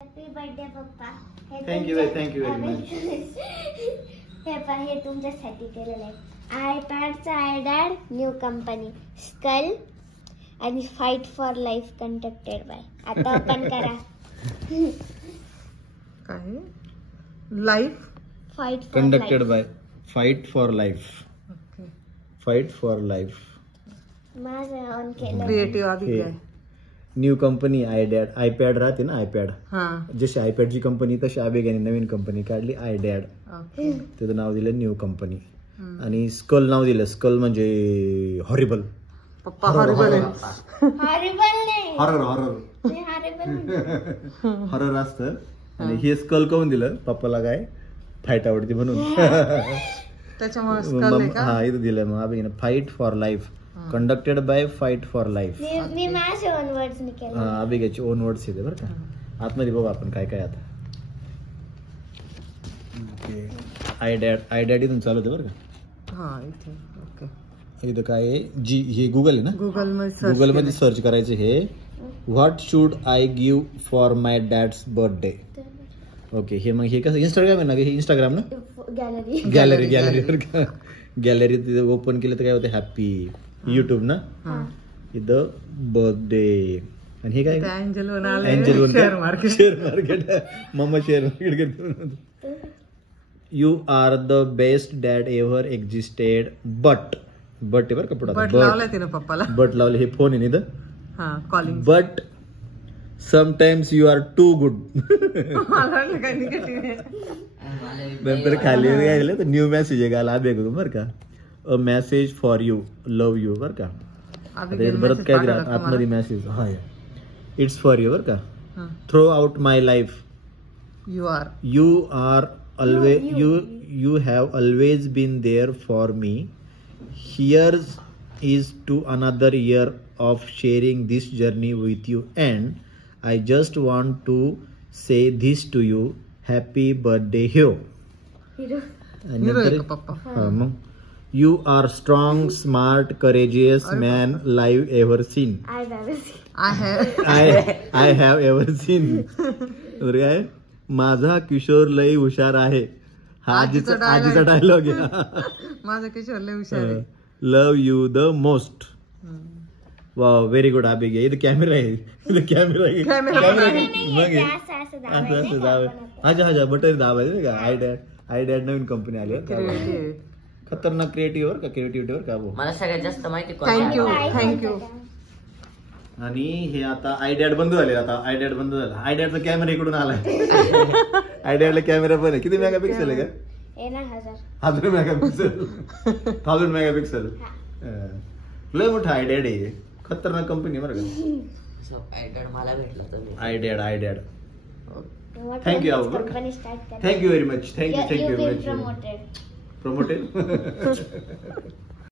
Happy birthday पप्पा. Thank you very much. हे पहा, हे तुमच्यासाठी केलेलं आहे. आयपॅडचा आयडॅड न्यू कंपनी स्कल आणि fight for life conducted bye. आता ओपन करा. काय life fight conducted by fight for life. Okay. Fight for life. माझं ऑन केलं. क्रिएटिव्ह आधी काय न्यू कंपनी आयपॅड राहते ना, आयपॅड हा जशी आयपॅडची कंपनी तशी आबेगाने नवीन कंपनी काढली आयडॅड. ओके. त्याचं नाव दिलं न्यू कंपनी. आणि स्कल नाव दिलं. स्कल म्हणजे हॉरिबल. पप्पा हॉरिबल आहे. हॉरिबल नाही. हॉरर हॉरर ते हॉरिबल हॉरर असतं. आणि हे स्कल काऊन दिलं पप्पाला, काय फाईट आवडते म्हणून. त्याच्यामुळे स्कल आहे का? हा इथं दिलं मग आबेगाने fight for life conducted by fight for life. मी माझ्या ओन वर्ड्स ने केलं. हा आबेगाची ओन वर्ड्स येते बरं का. आतमध्ये बघू आपण काय काय आता. आयडॅड इथून चालू होते बरं का. हा इथे ओके. इथं काय आहे, जी हे गुगल आहे ना, गुगल मध्ये गुगल मध्ये सर्च करायचं हे what should I give for my dad's birthday. Okay. हे मग हे कसं इंस्टाग्राम आहे ना, हे इंस्टाग्राम ना, गॅलरी गॅलरी गॅलरी ओपन केलं तर काय होतं हॅपी. युट्यूब ना, इथं बर्थडे. आणि हे काय एंजल वन शेअर मार्केट मम्मा share market. You are the best dad ever existed but आहे बरं का पुढे. बट लावलाय तिने पप्पाला. बट लावले. हे फोन आहे ना, हा calling. But sometimes you are too good. मला वाटलं काय निगेटिव्ह आहे. नंतर खाली काय झालं तर न्यू मेसेज आहे का आबे बरं का. A message for you love you बरं का. परत काय दिलं आतमध्ये मेसेज. हा इट्स फॉर यू बरं का. Throw out my life. You are always you have always been there for me. Here's is to another year of sharing this journey with you, and I just want to say this to you. Happy birthday hero. And पप्पा. you are strong, smart, courageous man live ever seen. I have ever seen. काय माझा किशोर लय हुशार आहे. हा आजीचा dialogue आहे. माझा किशोर लय हुशार आहे. Love you the most. Wow very good Abe. इथं कॅमेरा आहे. हा बटन दाबायचं का. आयडॅड नवीन कंपनी आली. खतरनाक क्रिएटिव्ह का. क्रिएटिव्हिटी वर का. मला सगळ्यात जास्त माहिती. थँक्यू. आणि हे आता आयडॅड बंद झाले. आता आयडॅड बंद झाला. आयडॅडचा कॅमेरा इकडून आलाय. आयडॅडला कॅमेरा पण आहे. किती मेगापिक्सेल आहे का. 1000 मेगापिक्सेल. 1000 मेगापिक्सेल. लय मोठा आयडॅड आहे. खतरनाक कंपनी बरं का. मला भेटला iPad. Thank you thank you very much. Thank you very much. Promoted